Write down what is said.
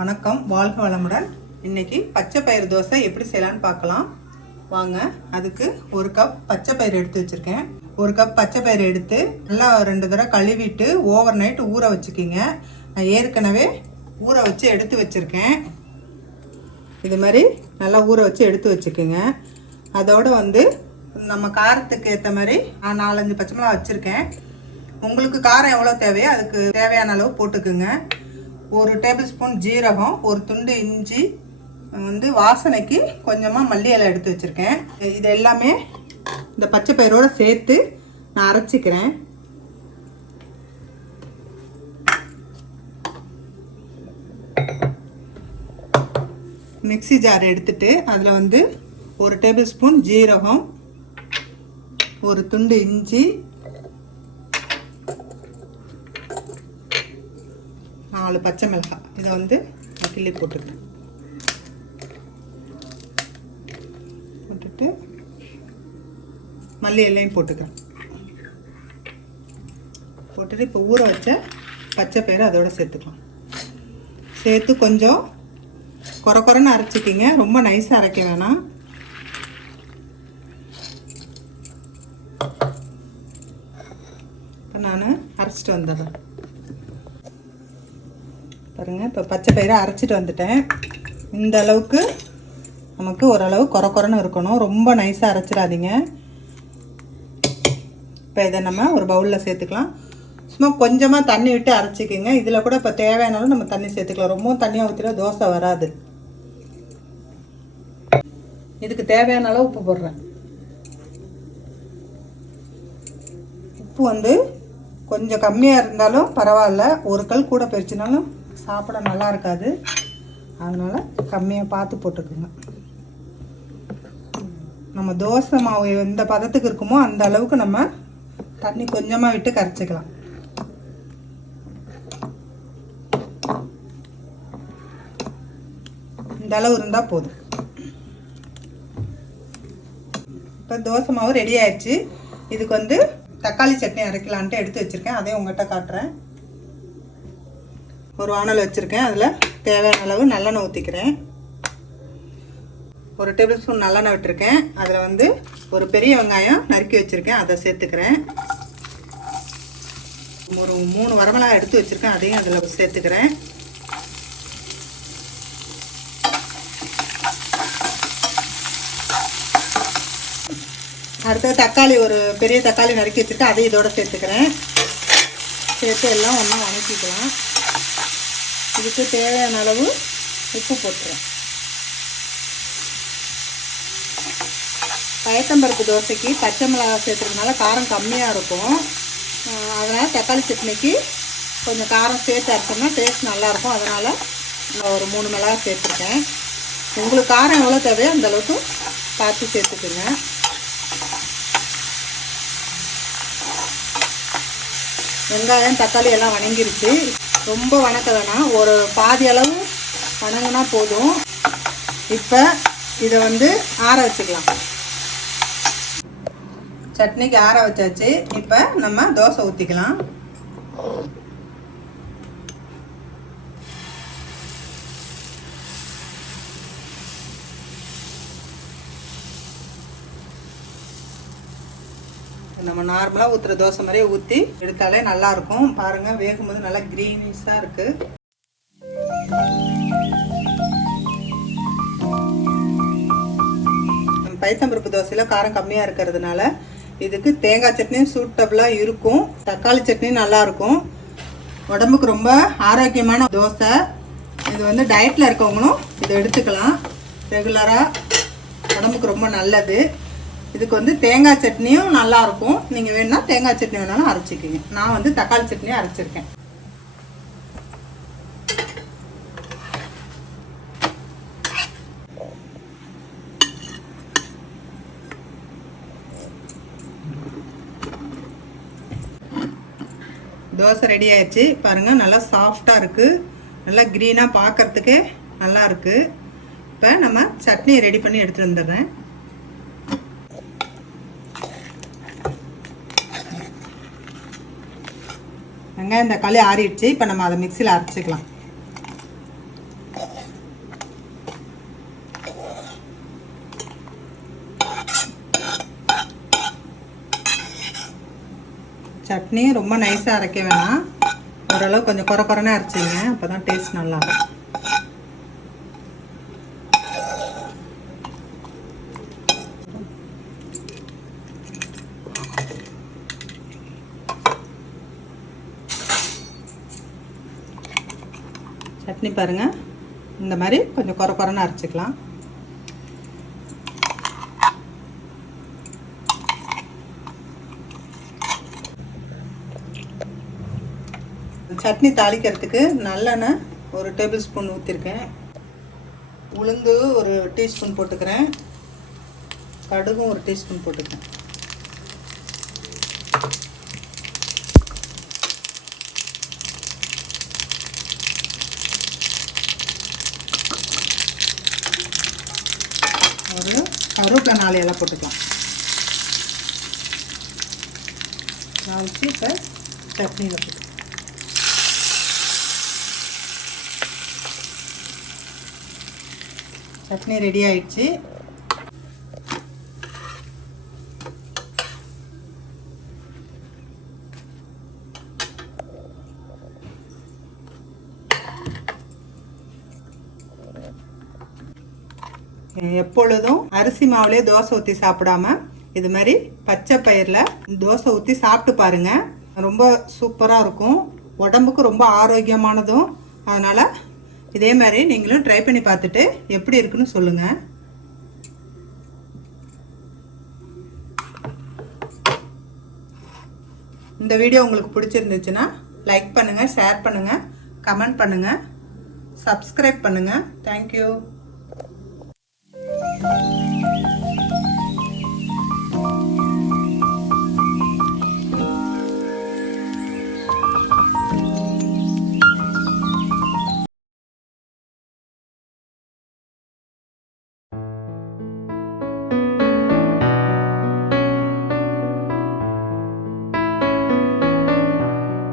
வணக்கம், வாழ்க வளமுடன். இன்னைக்கு பச்சை பயிறு தோசை எப்படி செய்யலான்னு பார்க்கலாம் வாங்க. அதுக்கு ஒரு கப் பச்சை பயிறு எடுத்து வச்சிருக்கேன். ஒரு கப் பச்சை பயிறு எடுத்து நல்லா 2 தடவை கழுவிட்டு ஓவர் நைட் ஊற வச்சுக்கிங்க. நான் ஏற்கனவே ஊற வச்சு எடுத்து வச்சிருக்கேன். இது மாதிரி நல்லா ஊற வச்சு எடுத்து வச்சுக்கோங்க. அதோட நம்ம காரத்துக்கு ஏற்ற மாதிரி நான் 4-5 பச்சை மிளகா வச்சுருக்கேன். உங்களுக்கு காரம் எவ்வளோ தேவையோ அதுக்கு தேவையான அளவு போட்டுக்குங்க. 1 டேபிள் ஸ்பூன் ஜீரகம், ஒரு துண்டு இஞ்சி, வாசனைக்கு கொஞ்சமாக மல்லி இலை எடுத்து வச்சுருக்கேன். இது எல்லாமே இந்த பச்சை பயிரோடு சேர்த்து நான் அரைச்சிக்கிறேன். மிக்ஸி ஜார் எடுத்துட்டு அதில் 1 டேபிள் ஸ்பூன் ஜீரகம், ஒரு துண்டு இஞ்சி, 4 பச்சை மிளகாய் இதை கிள்ளி போட்டுட்டு மல்லி எல்லையும் போட்டுக்கிறேன். போட்டுட்டு இப்போ ஊற வச்ச பச்சை பயிறு அதோட சேர்த்துக்கலாம். சேர்த்து கொஞ்சம் கொரன்னு அரைச்சிக்கிங்க. ரொம்ப நைஸாக அரைக்க வேணாம். இப்போ நான் அரைச்சிட்டு வந்துடுறேன் பாருங்க. இப்போ பச்சை பயிரை அரைச்சிட்டு வந்துட்டேன். இந்த அளவுக்கு நமக்கு ஓரளவு கொரன்னு இருக்கணும். ரொம்ப நைஸாக அரைச்சிடாதீங்க. இப்போ இதை நம்ம ஒரு பவுலில் சேர்த்துக்கலாம். சும்மா கொஞ்சமாக தண்ணி விட்டு அரைச்சிக்கோங்க. இதில் கூட இப்போ தேவையானாலும் நம்ம தண்ணி சேர்த்துக்கலாம். ரொம்பவும் தண்ணியாக ஊற்றினா தோசை வராது. இதுக்கு தேவையான அளவு உப்பு போடுறேன். உப்பு கொஞ்சம் கம்மியாக இருந்தாலும் பரவாயில்ல. ஒரு கல் கூட போயிடுச்சுனாலும் சாப்பிட நல்லா இருக்காது. அதனால் கம்மியாக பார்த்து போட்டுக்குங்க. நம்ம தோசை மாவு எந்த பதத்துக்கு இருக்குமோ அந்த அளவுக்கு நம்ம தண்ணி கொஞ்சமாக விட்டு கரைச்சிக்கலாம். இந்த அளவு இருந்தால் போதும். இப்போ தோசை மாவு ரெடி ஆயிடுச்சு. இதுக்கு தக்காளி சட்னி அரைக்கலான்ட்டு எடுத்து வச்சுருக்கேன். அதையும் உங்கள்கிட்ட காட்டுறேன். ஒரு வானல் வச்சுருக்கேன். அதில் தேவையான அளவு நல்லெண்ணெய் ஊற்றிக்கிறேன். 1 டேபிள் ஸ்பூன் நல்லெண்ணெய் விட்டுருக்கேன். அதில் ஒரு பெரிய வெங்காயம் நறுக்கி வச்சுருக்கேன். அதை சேர்த்துக்கிறேன். ஒரு 3 வரமிளகாய் எடுத்து வச்சுருக்கேன். அதையும் அதில் சேர்த்துக்கிறேன். அடுத்தது தக்காளி, ஒரு பெரிய தக்காளி நறுக்கி வச்சுருக்கேன். அதையும் இதோட சேர்த்துக்கிறேன். சேர்த்து எல்லாம் ஒன்றா வதக்கிக்கலாம். இதுக்கு தேவையான அளவு உப்பு போட்டுறேன். பயத்தம்பருப்பு தோசைக்கு பச்சை மிளகாய் சேர்த்துறதுனால காரம் கம்மியாக இருக்கும். அதனால் தக்காளி சட்னிக்கு கொஞ்சம் காரம் சேர்த்து அரைச்சோம்னா டேஸ்ட் நல்லாயிருக்கும். அதனால் நான் ஒரு 3 மிளகாய் சேர்த்துருக்கேன். உங்களுக்கு காரம் எவ்வளோ தேவையோ அந்தளவுக்கு பார்த்து சேர்த்துக்குங்க. வெங்காயம் தக்காளி எல்லாம் வணங்கிருச்சு. ரொம்ப வணக்க வேணாம். ஒரு பாதி அளவு வணங்கினா போதும். இப்போ இதை ஆற வச்சுக்கலாம். சட்னிக்கு ஆற வச்சாச்சு. இப்போ நம்ம தோசை ஊற்றிக்கலாம். நம்ம நார்மலாக ஊற்றுற தோசை மாதிரியே ஊற்றி எடுத்தாலே நல்லாயிருக்கும். பாருங்கள், வேகும்போது நல்லா க்ரீனிஷாக இருக்குது. பைத்தம்பருப்பு தோசையில் காரம் கம்மியாக இருக்கிறதுனால இதுக்கு தேங்காய் சட்னியும் சூட்டபுளாக இருக்கும். தக்காளி சட்னியும் நல்லாயிருக்கும். உடம்புக்கு ரொம்ப ஆரோக்கியமான தோசை. இது டயட்டில் இருக்கவங்களும் இதை எடுத்துக்கலாம். ரெகுலராக உடம்புக்கு ரொம்ப நல்லது. இதுக்கு தேங்காய் சட்னியும் நல்லாயிருக்கும். நீங்கள் வேணும்னா தேங்காய் சட்னி வேணாலும் அரைச்சிக்கிங்க. நான் தக்காளி சட்னியும் அரைச்சிருக்கேன். தோசை ரெடி ஆயிடுச்சு. பாருங்கள், நல்லா சாஃப்டாக இருக்குது. நல்லா க்ரீனாக பார்க்குறதுக்கே நல்லா இருக்குது. இப்போ நம்ம சட்னி ரெடி பண்ணி எடுத்துகிட்டு வந்துடுறேன். வெங்காயம் தக்காளி ஆறிடுச்சு. இப்போ நம்ம அதை மிக்சியில் அரைச்சிக்கலாம். சட்னி ரொம்ப நைஸாக அரைக்க வேணாம், ஓரளவு கொஞ்சம் குறை குறைன்னு அரைச்சிங்க, அப்போ தான் டேஸ்ட் நல்லாயிருக்கும். சட்னி பாருங்கள், இந்த மாதிரி கொஞ்சம் குறை குறைன்னு அரைச்சிக்கலாம். சட்னி தாளிக்கிறதுக்கு நல்லெண்ணெய் 1 டேபிள் ஸ்பூன் ஊற்றிருக்கேன். உளுந்து 1 டீஸ்பூன் போட்டுக்கிறேன். கடுகும் 1 டீஸ்பூன் போட்டுக்கிறேன். ஒரு கருவேப்பிலை 4 இலை போட்டுக்கலாம். தாளித்து இப்போ சட்னியில் போட்டு சட்னி ரெடி ஆயிடுச்சு. எப்பொழுதும் அரிசி மாவுலே தோசை ஊற்றி சாப்பிடாம இது மாதிரி பச்சை பயிரில் தோசை ஊற்றி சாப்பிட்டு பாருங்க. ரொம்ப சூப்பராக இருக்கும், உடம்புக்கு ரொம்ப ஆரோக்கியமானதும். அதனால் இதே மாதிரி நீங்களும் ட்ரை பண்ணி பார்த்துட்டு எப்படி இருக்குன்னு சொல்லுங்கள். இந்த வீடியோ உங்களுக்கு பிடிச்சிருந்துச்சுன்னா லைக் பண்ணுங்கள், ஷேர் பண்ணுங்கள், கமெண்ட் பண்ணுங்கள், சப்ஸ்கிரைப் பண்ணுங்கள். தேங்க்யூ.